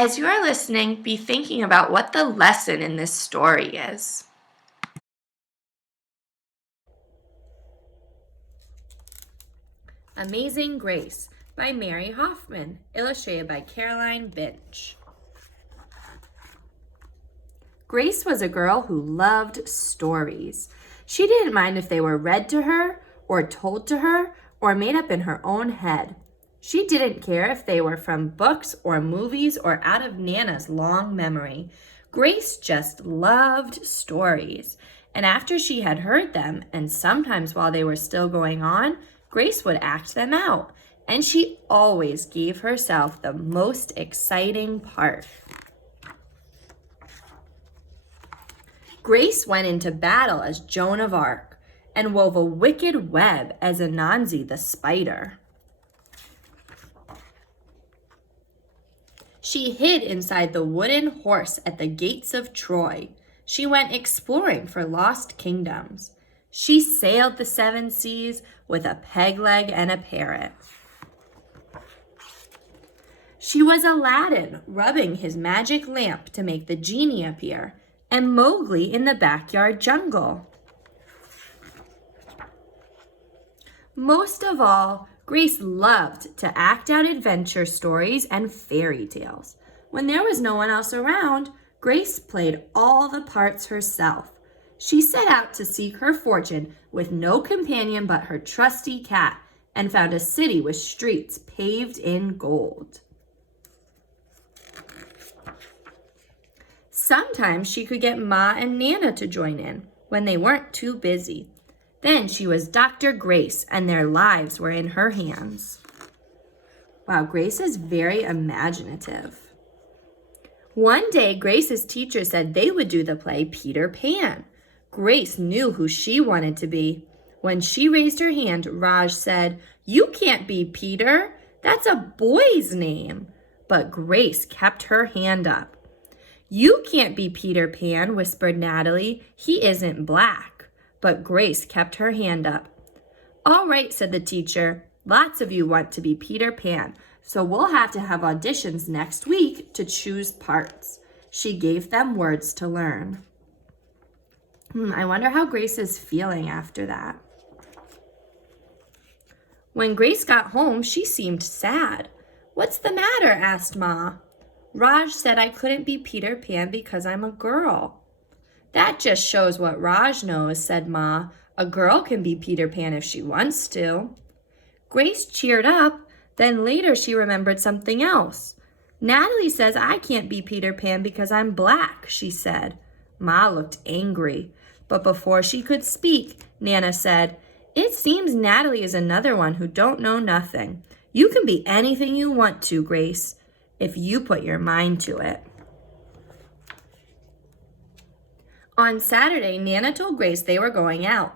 As you are listening, be thinking about what the lesson in this story is. Amazing Grace by Mary Hoffman, illustrated by Caroline Binch. Grace was a girl who loved stories. She didn't mind if they were read to her, or told to her, or made up in her own head. She didn't care if they were from books or movies or out of Nana's long memory. Grace just loved stories. And after she had heard them, and sometimes while they were still going on, Grace would act them out. And she always gave herself the most exciting part. Grace went into battle as Joan of Arc and wove a wicked web as Anansi the spider. She hid inside the wooden horse at the gates of Troy. She went exploring for lost kingdoms. She sailed the 7 seas with a peg leg and a parrot. She was Aladdin rubbing his magic lamp to make the genie appear, and Mowgli in the backyard jungle. Most of all, Grace loved to act out adventure stories and fairy tales. When there was no one else around, Grace played all the parts herself. She set out to seek her fortune with no companion but her trusty cat, and found a city with streets paved in gold. Sometimes she could get Ma and Nana to join in when they weren't too busy. Then she was Dr. Grace, and their lives were in her hands. Wow, Grace is very imaginative. One day, Grace's teacher said they would do the play Peter Pan. Grace knew who she wanted to be. When she raised her hand, Raj said, "You can't be Peter. That's a boy's name." But Grace kept her hand up. "You can't be Peter Pan," whispered Natalie. "He isn't black." But Grace kept her hand up. "All right," said the teacher. "Lots of you want to be Peter Pan, so we'll have to have auditions next week to choose parts." She gave them words to learn. I wonder how Grace is feeling after that. When Grace got home, she seemed sad. "What's the matter?" asked Ma. "Raj said I couldn't be Peter Pan because I'm a girl." "That just shows what Raj knows," said Ma. "A girl can be Peter Pan if she wants to." Grace cheered up. Then later she remembered something else. "Natalie says I can't be Peter Pan because I'm black," she said. Ma looked angry. But before she could speak, Nana said, "It seems Natalie is another one who don't know nothing. You can be anything you want to, Grace, if you put your mind to it." On Saturday, Nana told Grace they were going out.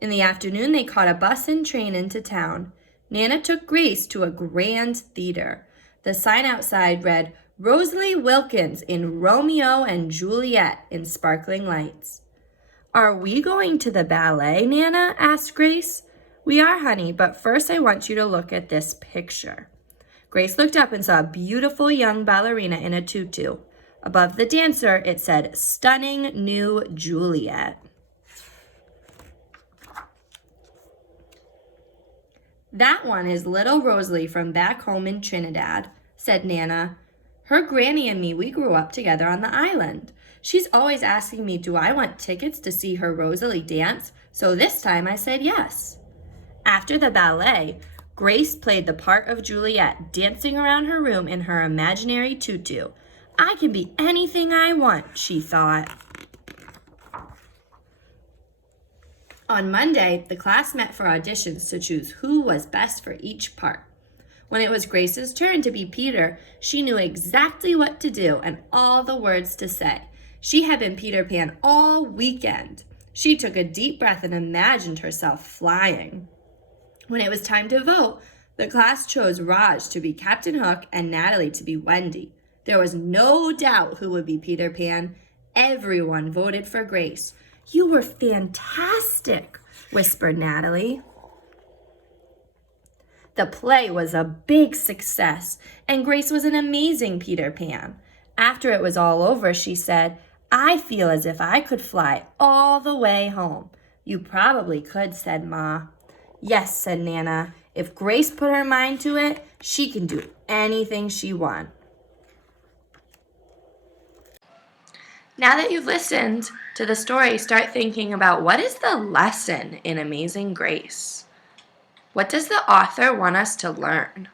In the afternoon, they caught a bus and train into town. Nana took Grace to a grand theater. The sign outside read, "Rosalie Wilkins in Romeo and Juliet" in sparkling lights. "Are we going to the ballet, Nana?" asked Grace. "We are, honey, but first I want you to look at this picture." Grace looked up and saw a beautiful young ballerina in a tutu. Above the dancer, it said, "Stunning New Juliet." "That one is little Rosalie from back home in Trinidad," said Nana. "Her granny and me, we grew up together on the island. She's always asking me, do I want tickets to see her Rosalie dance? So this time I said yes." After the ballet, Grace played the part of Juliet, dancing around her room in her imaginary tutu. "I can be anything I want," she thought. On Monday, the class met for auditions to choose who was best for each part. When it was Grace's turn to be Peter, she knew exactly what to do and all the words to say. She had been Peter Pan all weekend. She took a deep breath and imagined herself flying. When it was time to vote, the class chose Raj to be Captain Hook and Natalie to be Wendy. There was no doubt who would be Peter Pan. Everyone voted for Grace. "You were fantastic," whispered Natalie. The play was a big success, and Grace was an amazing Peter Pan. After it was all over, she said, "I feel as if I could fly all the way home." "You probably could," said Ma. "Yes," said Nana. "If Grace put her mind to it, she can do anything she wants." Now that you've listened to the story, start thinking about what is the lesson in Amazing Grace? What does the author want us to learn?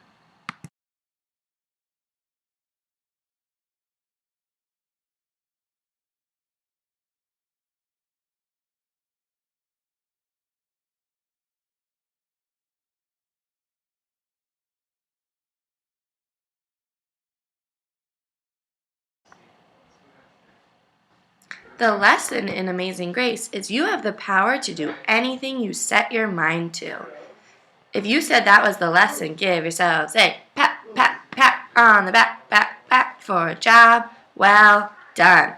The lesson in Amazing Grace is you have the power to do anything you set your mind to. If you said that was the lesson, give yourselves a pat, pat, pat on the back, back, back for a job well done.